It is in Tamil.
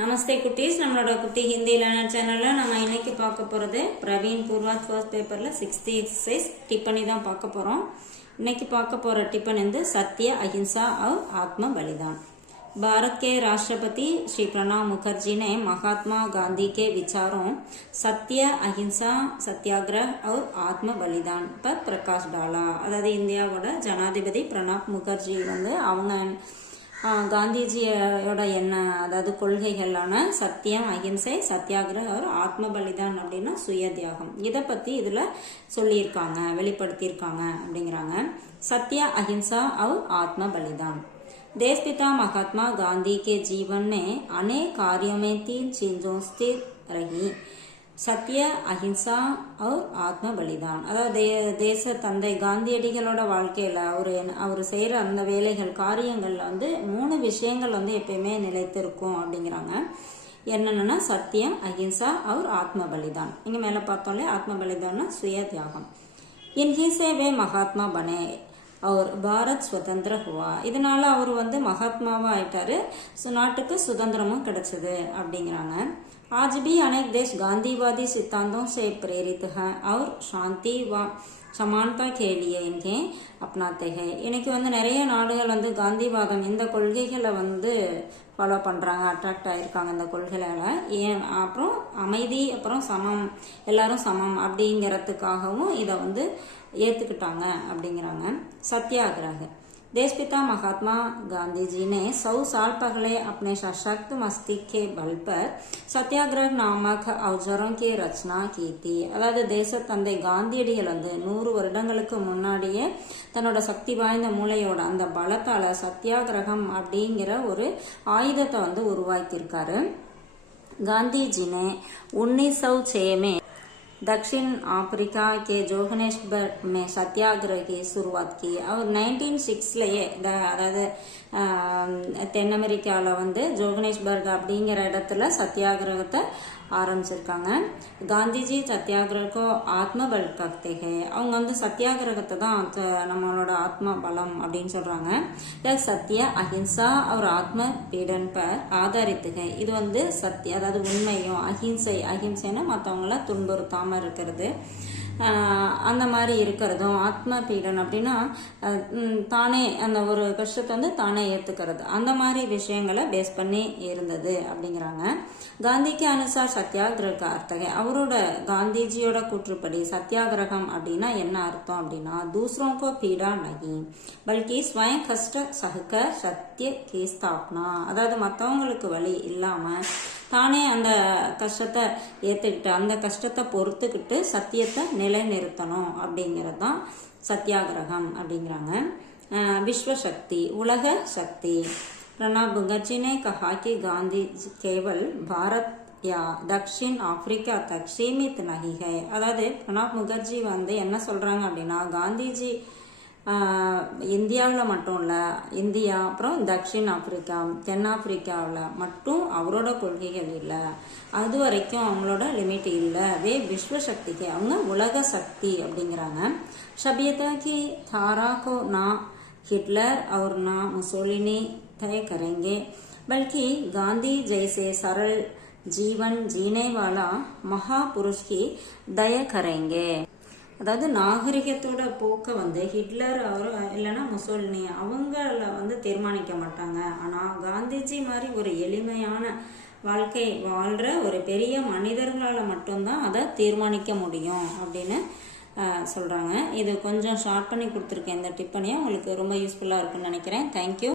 நமஸ்தே குட்டீஸ், நம்மளோட குட்டி ஹிந்தி லேர்னர் சேனல்ல நம்ம இன்னைக்கு பார்க்க போறது பிரவீன் பூர்வாத் ஃபர்ஸ்ட் பேப்பர்ல 6th எக்ஸசைஸ் டிப்பனி தான் பார்க்க போறோம். இன்னைக்கு பார்க்க போற டிப்பன் வந்து सत्य अहिंसा और आत्म बलिदान। भारत के राष्ट्रपति श्री प्रणब मुखर्जी ने महात्मा गांधी के विचारों सत्य अहिंसा सत्याग्रह और आत्म बलिदान पर प्रकाश डाला। அதாவது இந்தியாவோட ஜனாதிபதி பிரணப் முகர்ஜி வந்து அவங்க காந்திஜியோட அதாவது கொள்கைகளான சத்தியம், அஹிம்சை, சத்தியாகிரக और ஆத்ம பலிதான் அப்படின்னா சுய தியாகம், இதை பத்தி இதுல சொல்லியிருக்காங்க, வெளிப்படுத்தியிருக்காங்க அப்படிங்கிறாங்க. सत्य अहिंसा और आत्म बलिदान। देशपिता महात्मा गांधी के जीवन में अनेक कार्यों में 3 चीजों स्थिर रही, சத்திய, அஹிம்சா और ஆத்ம பலிதான். அதாவது தேச தந்தை காந்தியடிகளோட வாழ்க்கையில அவர் செய்யற அந்த வேலைகள், காரியங்கள்ல வந்து 3 விஷயங்கள் வந்து எப்பயுமே நிலைத்திருக்கும் அப்படிங்கிறாங்க. என்னன்னா சத்தியம், அஹிம்சா और ஆத்ம பலிதான். இங்க மேல பார்த்தோம்ல, ஆத்ம பலிதான்னா சுய தியாகம். इन्हीं से वे महात्मा बने और भारत स्वतंत्र हुआ. இதனால அவர் வந்து மகாத்மாவா ஆயிட்டாரு, நாட்டுக்கு சுதந்திரமும் கிடைச்சது அப்படிங்கிறாங்க. आज भी अनेक देश गांधीवादी सिद्धांतों से प्रेरित हैं और शांति व समानता के लिए इन्हें अपनाते हैं. இன்னைக்கு வந்து நிறைய நாடுகள் வந்து காந்திவாதம் இந்த கொள்கைகளை வந்து ஃபாலோ பண்றாங்க, அட்ராக்ட் ஆயிருக்காங்க இந்த கொள்கையால. அப்புறம் அமைதி, அப்புறம் சமம், எல்லாரும் சமம் அப்படிங்கறதுக்காகவும் இதை வந்து ஏத்துக்கிட்டாங்க அப்படிங்கிறாங்க. सत्याग्रह। देशपिता महात्मा गांधी जी ने 100 साल पहले अपने सशक्त मस्तिष्क के बल पर सत्याग्रह नामक औजारों की रचना की थी. அதாவது தேச தந்தை காந்தியடிகள் வந்து 100 வருடங்களுக்கு முன்னாடியே தன்னோட சக்தி வாய்ந்த மூளையோட அந்த பலத்தால சத்தியாகிரகம் அப்படிங்கிற ஒரு ஆயுதத்தை வந்து உருவாக்கியிருக்காரு. காந்திஜி ने 1906 में दक्षिण अफ्रीका के जोहानेस्बर्ग में सत्याग्रह की शुरुआत की. அவர் 1906லயே அதாவது தென் அமெரிக்காவில் வந்து ஜோகனேஸ்பர்க் அப்படிங்கிற இடத்துல சத்தியாகிரகத்தை ஆரம்பிச்சிருக்காங்க. காந்திஜி சத்தியாகிரகோ ஆத்ம பல் கக்தே ஹே. அவங்க வந்து சத்தியாகிரகத்தை தான் நம்மளோட ஆத்ம பலம் அப்படின்னு சொல்றாங்க. சத்திய, அஹிம்சா और ஆத்ம பீடன் பர் ஆதாரித்து ஹே. இது வந்து சத்திய, அதாவது உண்மையும், அஹிம்சைன்னா மற்றவங்கள துன்புறுத்தாம இருக்கிறது, அந்த மாதிரி இருக்கிறதும், ஆத்ம பீடன் அப்படின்னா தானே அந்த ஒரு கஷ்டத்தை வந்து தானே ஏத்துக்கிறது, அந்த மாதிரி விஷயங்களை பேஸ் பண்ணி இருந்தது அப்படிங்கிறாங்க. காந்திக்கு அனுசார் சத்தியாகிரக அர்த்தக. அவரோட காந்திஜியோட கூற்றுப்படி சத்தியாகிரகம் அப்படின்னா என்ன அர்த்தம் அப்படின்னா, दूसरों को पीड़ा नहीं बल्कि स्वयं कष्ट सहकर सत्य की स्थापना. அதாவது மற்றவங்களுக்கு வலி இல்லாம தானே அந்த கஷ்டத்தை ஏத்துக்கிட்டு, அந்த கஷ்டத்தை பொறுத்துக்கிட்டு சத்தியத்தை நிலைநிறுத்தணும் அப்படிங்கிறது தான் சத்தியாகிரகம் அப்படிங்கிறாங்க. விஸ்வ சக்தி, உலக சக்தி. प्रणब मुखर्जी ने कहा कि गांधी केवल भारत या दक्षिण अफ्रीका तक सीमित नहीं है. அதாவது பிரணப் முகர்ஜி வந்து என்ன சொல்றாங்க அப்படின்னா, காந்திஜி இந்தியாவில் மட்டும் இல்ல, இந்தியா அப்புறம் தக்ஷின் ஆப்பிரிக்கா, தென்னாப்பிரிக்காவில் மட்டும் அவரோட கொள்கைகள் இல்லை, அது வரைக்கும் அவங்களோட லிமிட் இல்லை. வே விஸ்வ சக்திக்கு, அவங்க உலக சக்தி அப்படிங்கிறாங்க. सभ्यता की धारा को ना हिटलर और ना मुसोलिनी तय करेंगे बल्कि गांधी जैसे सरल जीवन जीने वाला महापुरुष की दया करेंगे. அதாவது நாகரிகத்தோட போக்க வந்து ஹிட்லர் இல்லைன்னா முசோலினி அவங்கள வந்து தீர்மானிக்க மாட்டாங்க, ஆனா காந்திஜி மாதிரி ஒரு எளிமையான வாழ்க்கை வாழ்ற ஒரு பெரிய மனிதர்களால மட்டும்தான் அதை தீர்மானிக்க முடியும் அப்படின்னு சொல்றாங்க. இது கொஞ்சம் ஷார்ட் பண்ணி கொடுத்துருக்கேன் இந்த டிப்பனியை, உங்களுக்கு ரொம்ப யூஸ்ஃபுல்லா இருக்குன்னு நினைக்கிறேன். தேங்க்யூ.